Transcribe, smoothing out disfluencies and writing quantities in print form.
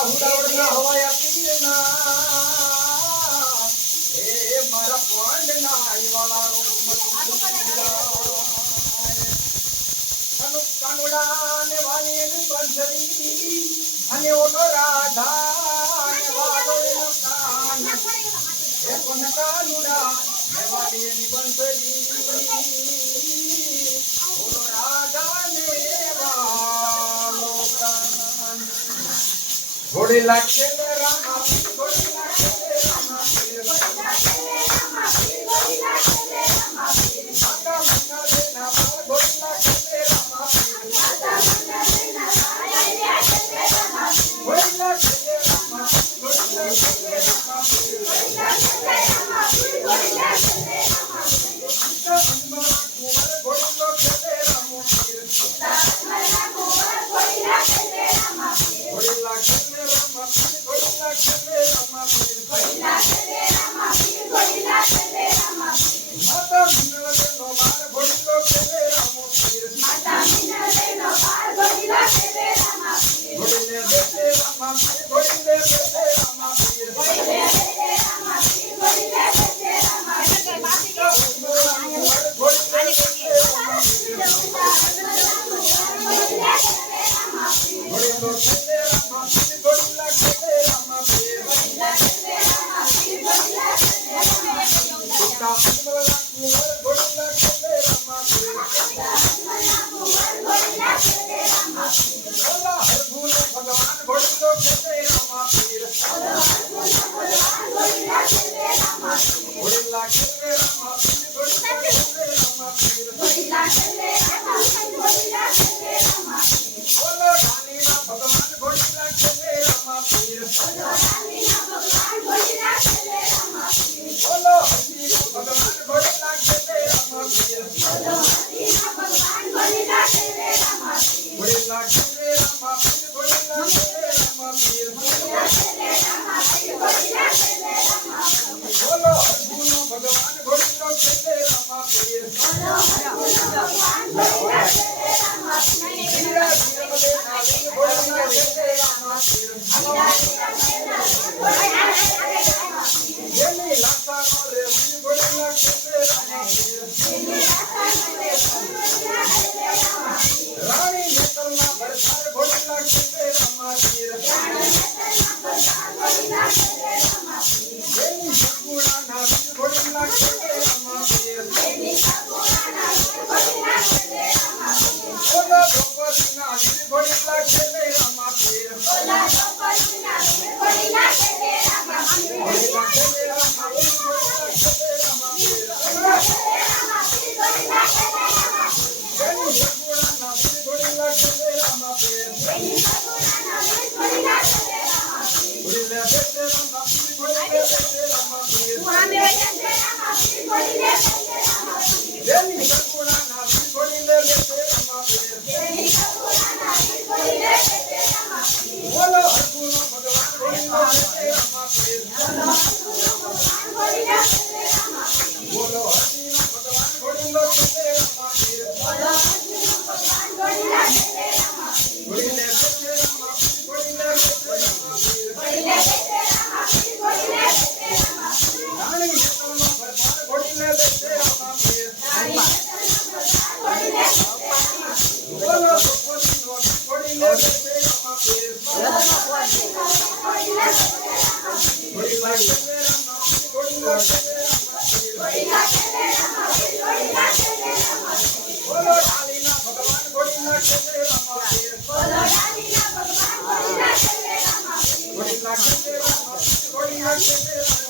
હુડાવડના હવાયા પીરના એ મારા પાંડના આઈવાલા અનુપ કાનુડા ને વાલી ને બંસરી અને ઓલો રાધા ને વાલો એનો કાન એ કોન કાનુડા ને વાલી ને બંસરી ઓલો રાધા ને વાલો કાન ઘોડી લાગે ને રામા ઘોડી લાગે ને રામા માતા મના દે ના ઘોડી લાગે ને રામા Thank you.